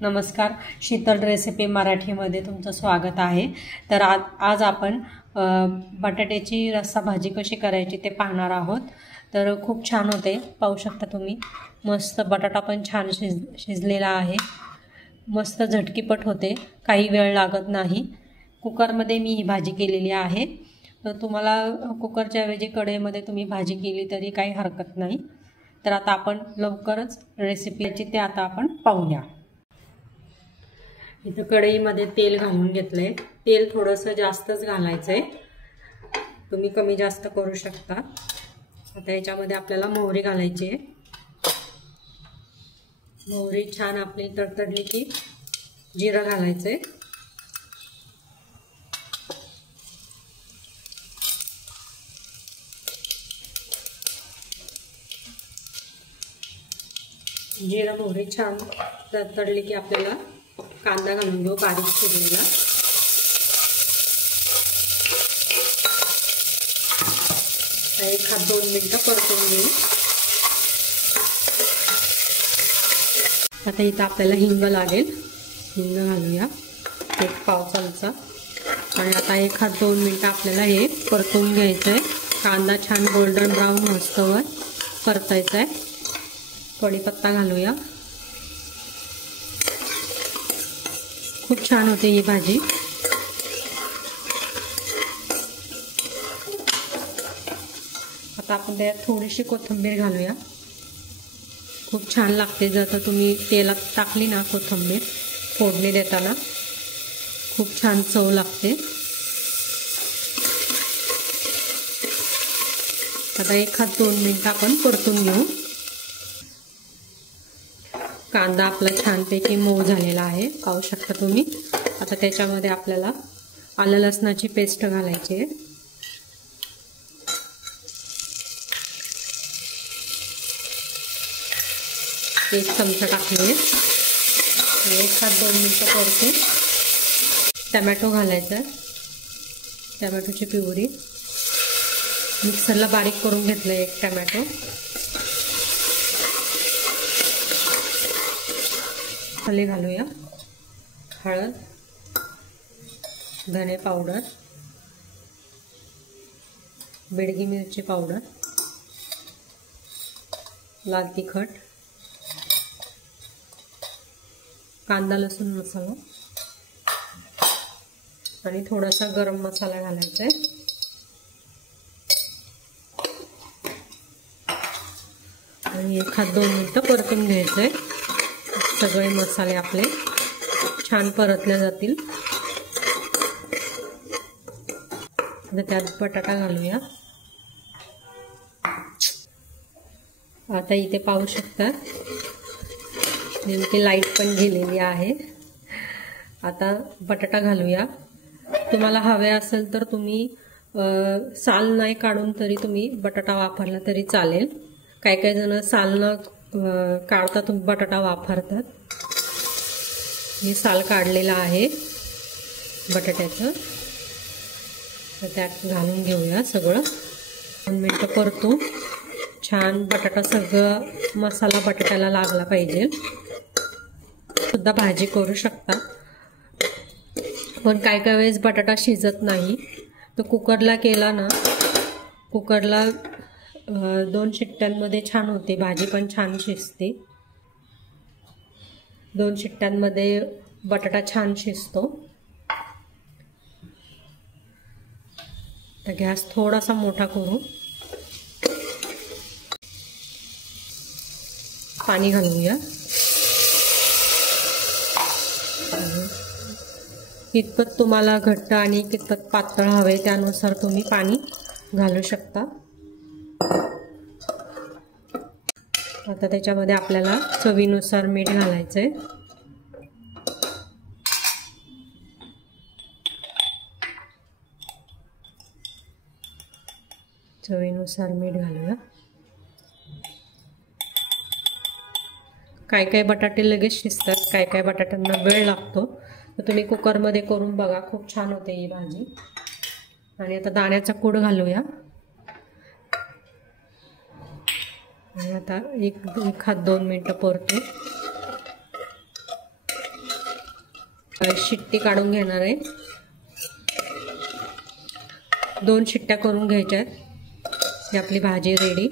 नमस्कार, शीतल रेसिपी मराठीमध्ये तुमचं स्वागत आहे। तर आज आपण बटाट्याची रस्सा भाजी कशी करायची ते पाहणार आहोत। तर खूप छान होते, पाहू शकता तुम्ही। मस्त बटाटा पण छान शिजलेला आहे, मस्त झटकीपट होते, काही वेळ लागत नाही। कुकरमध्ये मी ही भाजी केलेली आहे, तर तुम्हाला कुकरच्या ऐवजी कढईमध्ये तुम्ही भाजी केली तरी काही हरकत नाही। तर आता आपण लवकरच रेसिपीची ते आता आपण पाहूया। इथं कढईमध्ये तेल घालून घेतलंय। तेल थोडंसं जास्तच घालायचंय, तुम्ही कमी जास्त करू शकता। आता याच्यामध्ये आपल्याला मोहरी घालायची आहे। मोहरी छान आपली तडतडली की जिरं घालायचंय। जिरं मोहरी छान तडतडली की आपल्याला कांदा घालून घेऊ, बारीक चिरलेला। एक 2 मिनिटं परतून घेऊ। आता इथं आपल्याला हिंग लागेल, हिंग घालूया, 1 पाव चमचा। आणि आता 1-2 मिनिटं आपल्याला हे परतून घ्यायचंय। कांदा छान गोल्डन ब्राऊन होस्तवर परतायचा आहे। कढीपत्ता घालूया, खूप छान होते ही भाजी। आता आपण त्यात थोडीशी कोथिंबीर घालूया, खूप छान लागते। जर तुम्ही तेलात टाकली ना कोथिंबीर फोडणी देताना, खूप छान चव लागते। आता 1-2 मिनिटं आपण परतून घेऊ। कांदा आपला छानपैकी मऊ झालेला आहे, पाहू शकता तुम्ही। आता त्याच्यामध्ये आपल्याला आलं लसणाची पेस्ट घालायची आहे। 1 चमचा टाकले। 1-2 मिनिटं परतून टमॅटो घालायचा, टमॅटोची प्युरी मिक्सरला बारीक करून घेतलं 1 टमॅटो। मसाले घालूया, हळद, धने पावडर, बेडगी मिरची पावडर, लाल तिखट, कांदा लसूण मसाला आणि थोडासा गरम मसाला घालायचा आहे। आणि 1-2 मिनिटं परतून घ्यायचंय। सगळे मसाले आपले छान परतले जातील। आता त्यात बटाटा घालूया। आता इथे पाहू शकता नेमकी लाईट पण गेलेली आहे। आता बटाटा घालूया। तुम्हाला हवे असेल तर तुम्ही साल नाही काढून तरी तुम्ही बटाटा वापरला तरी चालेल। काही जण साल न काढता तुम्ही बटाटा वापरतात। हे साल काढलेला आहे बटाट्याचं, तर त्यात घालून घेऊया सगळं। 2 मिनिटं परतून छान बटाटा सगळं मसाला बटाट्याला लागला पाहिजे। सुद्धा भाजी करू शकता, पण काय वेळेस बटाटा शिजत नाही, तर कुकरला केला ना, कुकरला 2 शिट्ट्यांमध्ये छान होते भाजी, पण छान शिजते। 2 शिट्ट्यांमध्ये बटाटा छान शिजतो। तर गॅस थोडासा मोठा करू, पाणी घालूया। कितपत तुम्हाला घट्ट आणि कितपत पातळ हवे त्यानुसार तुम्ही पाणी घालू शकता। आता त्याच्यामध्ये आपल्याला चवीनुसार मीठ घालायचंय। चवीनुसार मीठ घालूया। काय बटाटे लगेच शिजतात, काय बटाट्यांना वेळ लागतो, तर तुम्ही कुकरमध्ये करून बघा, खूप छान होते ही भाजी। आणि आता दाण्याचा कूट घालूया। आणि आता 1-2 मिनिटं परतू। शिट्टी काढून घेणार आहे। 2 शिट्ट्या करून घ्यायच्या आहेत। ही आपली भाजी रेडी।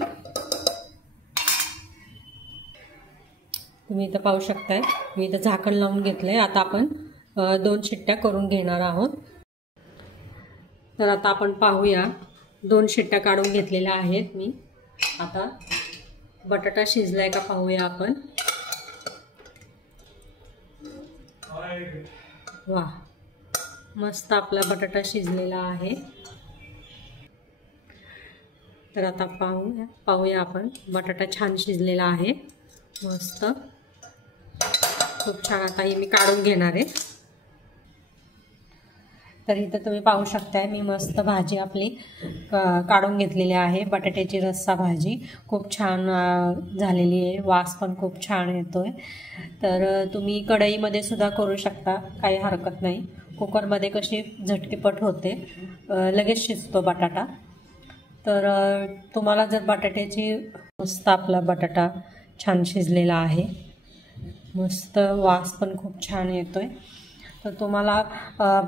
तुम्ही इथं पाहू शकताय, मी इथं झाकण लावून घेतलंय। आता आपण 2 शिट्ट्या करून घेणार आहोत। तर आता आपण पाहूया, 2 शिट्ट्या काढून घेतलेल्या आहेत मी। आता बटाटा शिजलाय का पाहूया आपण। वाह, मस्त आपला बटाटा शिजलेला आहे। तर आता पाहूया आपण, बटाटा छान शिजलेला आहे, मस्त खूप छान। आता ही मी काढून घेणार आहे। तर इथं तुम्ही पाहू शकताय, मी मस्त भाजी आपली काढून घेतलेली आहे। बटाट्याची रस्सा भाजी खूप छान झालेली आहे, वास पण खूप छान येतोय। तर तुम्ही कढईमध्ये सुद्धा करू शकता, काही हरकत नाही। कुकरमध्ये कशी झटकीपट होते, लगेच शिजतो बटाटा। तर तुम्हाला जर बटाट्याची, मस्त आपला बटाटा छान शिजलेला आहे, मस्त वास पण खूप छान येतोय। तर तुम्हाला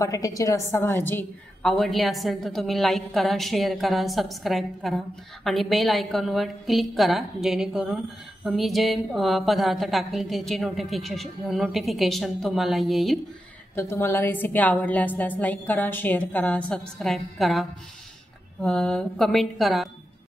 बटाट्याची रस्सा भाजी आवडली असेल तर तुम्ही लाईक करा, शेअर करा, सबस्क्राईब करा आणि बेल आयकॉनवर क्लिक करा, जेणेकरून मी जे पदार्थ टाकेल त्याची नोटिफिकेशन तुम्हाला येईल। तर तुम्हाला रेसिपी आवडल्या असल्यास लाईक करा, शेअर करा, सबस्क्राईब करा, कमेंट करा।